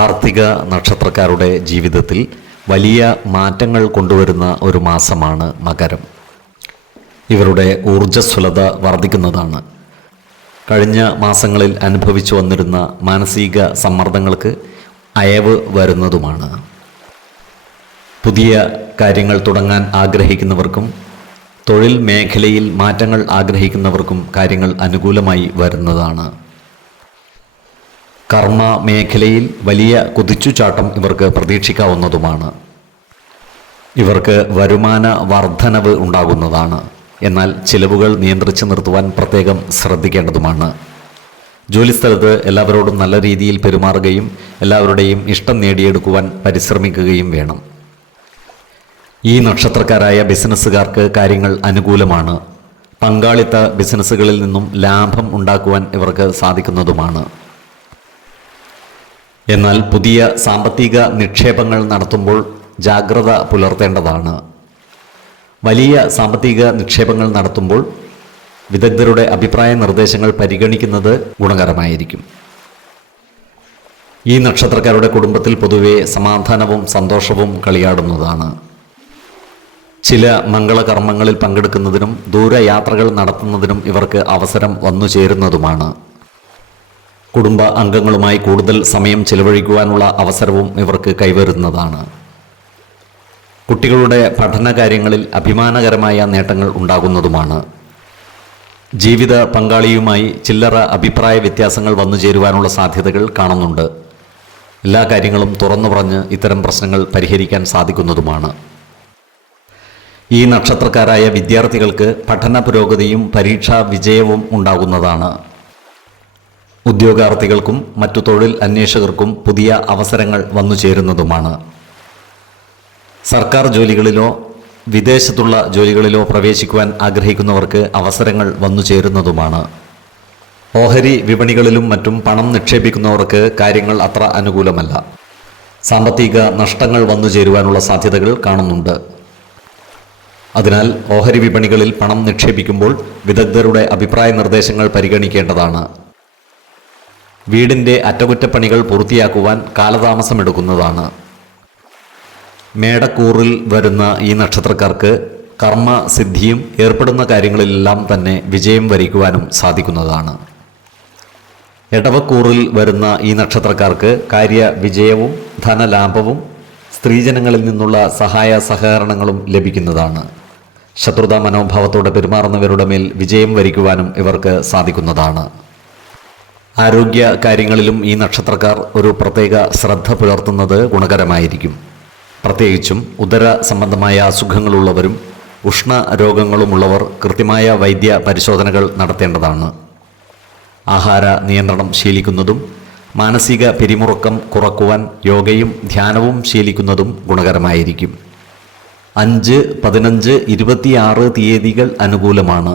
കാർത്തിക നക്ഷത്രക്കാരുടെ ജീവിതത്തിൽ വലിയ മാറ്റങ്ങൾ കൊണ്ടുവരുന്ന ഒരു മാസമാണ് മകരം. ഇവരുടെ ഊർജസ്വലത വർദ്ധിക്കുന്നതാണ്. കഴിഞ്ഞ മാസങ്ങളിൽ അനുഭവിച്ചു വന്നിരുന്ന മാനസിക സമ്മർദ്ദങ്ങൾക്ക് അയവ് വരുന്നതുമാണ്. പുതിയ കാര്യങ്ങൾ തുടങ്ങാൻ ആഗ്രഹിക്കുന്നവർക്കും തൊഴിൽ മേഖലയിൽ മാറ്റങ്ങൾ ആഗ്രഹിക്കുന്നവർക്കും കാര്യങ്ങൾ അനുകൂലമായി വരുന്നതാണ്. കർമ്മ മേഖലയിൽ വലിയ കുതിച്ചുചാട്ടം ഇവർക്ക് പ്രതീക്ഷിക്കാവുന്നതുമാണ്. ഇവർക്ക് വരുമാന വർധനവ് ഉണ്ടാകുന്നതാണ്. എന്നാൽ ചിലവുകൾ നിയന്ത്രിച്ചു നിർത്തുവാൻ പ്രത്യേകം ശ്രദ്ധിക്കേണ്ടതുമാണ്. ജോലിസ്ഥലത്ത് എല്ലാവരോടും നല്ല രീതിയിൽ പെരുമാറുകയും എല്ലാവരുടെയും ഇഷ്ടം നേടിയെടുക്കുവാൻ പരിശ്രമിക്കുകയും വേണം. ഈ നക്ഷത്രക്കാരായ ബിസിനസ്സുകാർക്ക് കാര്യങ്ങൾ അനുകൂലമാണ്. പങ്കാളിത്ത ബിസിനസ്സുകളിൽ നിന്നും ലാഭം ഉണ്ടാക്കുവാൻ ഇവർക്ക് സാധിക്കുന്നതുമാണ്. എന്നാൽ പുതിയ സാമ്പത്തിക നിക്ഷേപങ്ങൾ നടത്തുമ്പോൾ ജാഗ്രത പുലർത്തേണ്ടതാണ്. വലിയ സാമ്പത്തിക നിക്ഷേപങ്ങൾ നടത്തുമ്പോൾ വിദഗ്ധരുടെ അഭിപ്രായ നിർദ്ദേശങ്ങൾ പരിഗണിക്കുന്നത് ഗുണകരമായിരിക്കും. ഈ നക്ഷത്രക്കാരുടെ കുടുംബത്തിൽ പൊതുവെ സമാധാനവും സന്തോഷവും കളിയാടുന്നതാണ്. ചില മംഗളകർമ്മങ്ങളിൽ പങ്കെടുക്കുന്നതിനും ദൂരയാത്രകൾ നടത്തുന്നതിനും ഇവർക്ക് അവസരം വന്നു ചേരുന്നതുമാണ് കുടുംബ അംഗങ്ങളുമായി കൂടുതൽ സമയം ചെലവഴിക്കുവാനുള്ള അവസരവും ഇവർക്ക് കൈവരുന്നതാണ്. കുട്ടികളുടെ പഠന കാര്യങ്ങളിൽ അഭിമാനകരമായ നേട്ടങ്ങൾ ഉണ്ടാകുന്നതുമാണ്. ജീവിത പങ്കാളിയുമായി ചില്ലറ അഭിപ്രായ വ്യത്യാസങ്ങൾ വന്നു ചേരുവാനുള്ള സാധ്യതകൾ കാണുന്നുണ്ട്. എല്ലാ കാര്യങ്ങളും തുറന്നു പറഞ്ഞ് ഇത്തരം പ്രശ്നങ്ങൾ പരിഹരിക്കാൻ സാധിക്കുന്നതുമാണ്. ഈ നക്ഷത്രക്കാരായ വിദ്യാർത്ഥികൾക്ക് പഠന പുരോഗതിയും പരീക്ഷാ വിജയവും ഉണ്ടാകുന്നതാണ്. ഉദ്യോഗാർത്ഥികൾക്കും മറ്റു തൊഴിൽ അന്വേഷകർക്കും പുതിയ അവസരങ്ങൾ വന്നു ചേരുന്നതുമാണ്. സർക്കാർ ജോലികളിലോ വിദേശത്തുള്ള ജോലികളിലോ പ്രവേശിക്കുവാൻ ആഗ്രഹിക്കുന്നവർക്ക് അവസരങ്ങൾ വന്നു ചേരുന്നതുമാണ്. ഓഹരി വിപണികളിലും മറ്റും പണം നിക്ഷേപിക്കുന്നവർക്ക് കാര്യങ്ങൾ അത്ര അനുകൂലമല്ല. സാമ്പത്തിക നഷ്ടങ്ങൾ വന്നു ചേരുവാനുള്ള സാധ്യതകൾ കാണുന്നുണ്ട്. അതിനാൽ ഓഹരി വിപണികളിൽ പണം നിക്ഷേപിക്കുമ്പോൾ വിദഗ്ധരുടെ അഭിപ്രായ നിർദ്ദേശങ്ങൾ പരിഗണിക്കേണ്ടതാണ്. വീടിന്റെ അറ്റകുറ്റപ്പണികൾ പൂർത്തിയാക്കുവാൻ കാലതാമസമെടുക്കുന്നതാണ്. മേടക്കൂറിൽ വരുന്ന ഈ നക്ഷത്രക്കാർക്ക് കർമ്മസിദ്ധിയും ഏർപ്പെടുന്ന കാര്യങ്ങളിലെല്ലാം തന്നെ വിജയം വരിക്കുവാനും സാധിക്കുന്നതാണ്. എടവക്കൂറിൽ വരുന്ന ഈ നക്ഷത്രക്കാർക്ക് കാര്യ വിജയവും ധനലാഭവും സ്ത്രീജനങ്ങളിൽ നിന്നുള്ള സഹായ സഹകരണങ്ങളും ലഭിക്കുന്നതാണ്. ശത്രുതാ മനോഭാവത്തോടെ പെരുമാറുന്നവരുടെ മേൽ വിജയം വരിക്കുവാനും ഇവർക്ക് സാധിക്കുന്നതാണ്. ആരോഗ്യ കാര്യങ്ങളിലും ഈ നക്ഷത്രക്കാർ ഒരു പ്രത്യേക ശ്രദ്ധ പുലർത്തുന്നത് ഗുണകരമായിരിക്കും. പ്രത്യേകിച്ചും ഉദര സംബന്ധമായ അസുഖങ്ങളുള്ളവരും ഉഷ്ണ രോഗങ്ങളുമുള്ളവർ കൃത്യമായ വൈദ്യ പരിശോധനകൾ നടത്തേണ്ടതാണ്. ആഹാര നിയന്ത്രണം ശീലിക്കുന്നതും മാനസിക പിരിമുറുക്കം കുറക്കുവാൻ യോഗയും ധ്യാനവും ശീലിക്കുന്നതും ഗുണകരമായിരിക്കും. അഞ്ച് പതിനഞ്ച് ഇരുപത്തിയാറ് തീയതികൾ അനുകൂലമാണ്.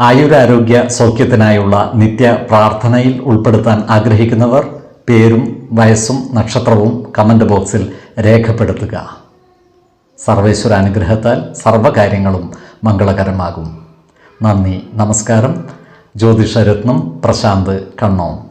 ആയുരാരോഗ്യ സൗഖ്യത്തിനായുള്ള നിത്യ പ്രാർത്ഥനയിൽ ഉൾപ്പെടുത്താൻ ആഗ്രഹിക്കുന്നവർ പേരും വയസ്സും നക്ഷത്രവും കമന്റ് ബോക്സിൽ രേഖപ്പെടുത്തുക. സർവേശ്വര അനുഗ്രഹത്താൽ സർവകാര്യങ്ങളും മംഗളകരമാകും. നന്ദി നമസ്കാരം. ജ്യോതിഷരത്നം പ്രശാന്ത് കണ്ണോം.